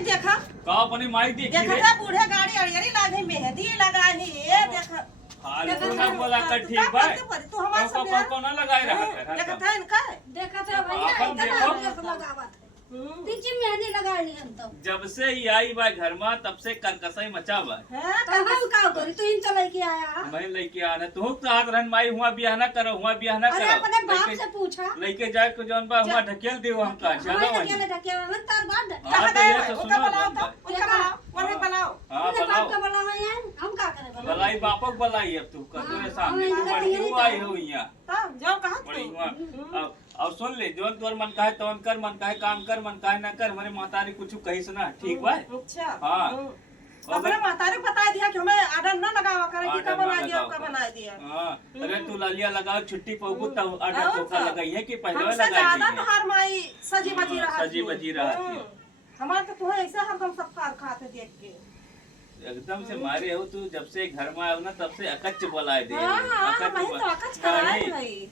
माई देखा का अपनी माई देखी देखा रे था बूढ़े गाड़ी अड़ियरी लागे मेहंदी लगाई ये देखा हाल तो ना बोला कर ठीक बा तू हमारे सब को ना लगाई रहा है देखा था इनका देखा था भैया अपन इतना देखो। लगावत तीची मेहंदी लगा ली हम तो जब से ही आई बा घर में तब से करकसाई मचा बा है तो हम का करी तू इन चले के आया मैं लेके आना तू तो हाथ रहन माई हुआ बियाह ना करो हुआ बियाह ना अरे करो अपने बाप से पूछा लेके जाए को जौन बा हुआ ढकेल दियो हम का चलो हमारे वहीं अकेले ढकेला न तार बाद हां तो ये तो उनका सुनो बनाओ तो उनका बनाओ वही बनाओ हां अपने बनाओ बाप का बनावा यार हम का करे बनावा बलाई बापक बलाई अब तू कतरे सामने तू बड़ी क्यों आई हो यहाँ तब जो कहा बड़ी तू हुआ अब सुन ले जोन तोर मन काहे तवन कर मन काहे काम कर मन काहे ना कर हमारे महतारी कुछ कही सुना ठीक बा अच्छा हाँ। अपने महतारी को बता दिया कि हमें आर्डर ना लगावा करे कि कब बना दिया कब बना दिया हां अरे तू लालिया लगाओ छुट्टी पहुंचू तब आटा और चोखा का? लगाई है कि पहले हमसे लगाई ज्यादा है तोहार माई सजी बजी रहा सजी बजी रहा थी। हमारे तो तुम्हें ऐसे हरदम सब कार खाते देख के एकदम से मारे हो तू जब से घर में आयो ना तब से अकच्च बोलाए दे हाँ वही तो अकच कराए नहीं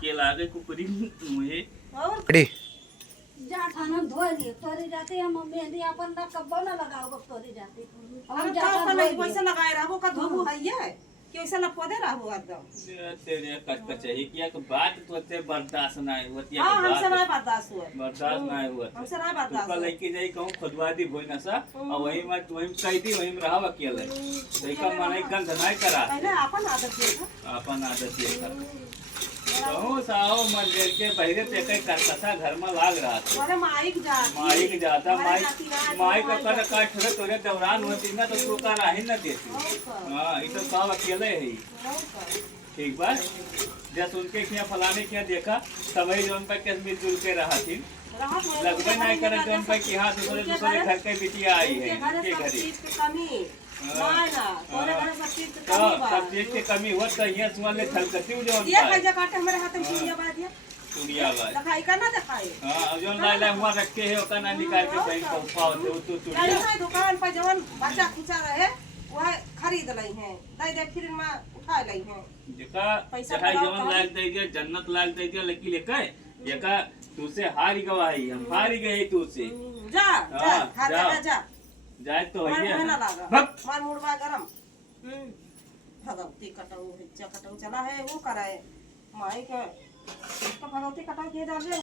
के लागे कुकरी मुहे और जा थाना धोए लिए तोरे जाते हम मेहंदी अपन ना कब्बो ना लगाओ कब तोरे जाते अरे हम तो जाता अपन धोए वैसे लिए लगाए रहबो का धोबो है ये कि वैसे न पोदे रहबो एकदम तेरे कचकच है किया के बात तो ते बर्दाश्त ना होती है हां के हमसे बात नहीं बर्दाश्त हुआ बर्दाश्त ना हुआ हमसे नहीं तू बर्दाश्त कल हुआ। लेके जाई कहूं खुदवा दी भोई ना सा और वही मत वही कही थी वही रहा अकेले देखा मने गंध नहीं करा पहले अपन आदत देखा अपन आदत ये कर कहूं साओ मन देर के बहिरे ते कई करकसा घर में लाग रहा था अरे माइक जा माई के जाता माई का कर काट थोड़े तोरे दौरान होती ना तो तू का राही ना देती हां ये तो साव अकेले है ही। ठीक बा जैसे उनके क्या फलाने क्या देखा तभी जोन पे केस मिलजुल के रहा थी लगभग नहीं करे जोन पे कि हाँ दूसरे दूसरे घर के बिटिया आई है उनके घरे सब चीज की कमी हुआ तो यहाँ सुन ले छलकती जोन ये कैसे काटे हमारे हाथ में चुनिया बात है चुड़िया बा दिखाई करना दिखाई हाँ जोन लाइला हुआ रखे है ओका ना निकाल के बैंक को पाव दे तू चुड़िया नहीं दुकान पर जवन बच्चा खुचा रहे वह खरीद लई है दे दे फिर में उठा लई है जेका पैसा चाहे लगाओ जवन तो। लाग दे दिया जन्नत लाग दे दिया लेकिन लेके जेका तू से हारी गवाही हम हारी गए तू से जा जा हाँ, हाथ जाओ। लगा जा जाए तो मार है ना लागा भग मार मुड़वा गरम भगवती कटाऊ चला है वो कराए माई के भगवती कटाऊ के डाल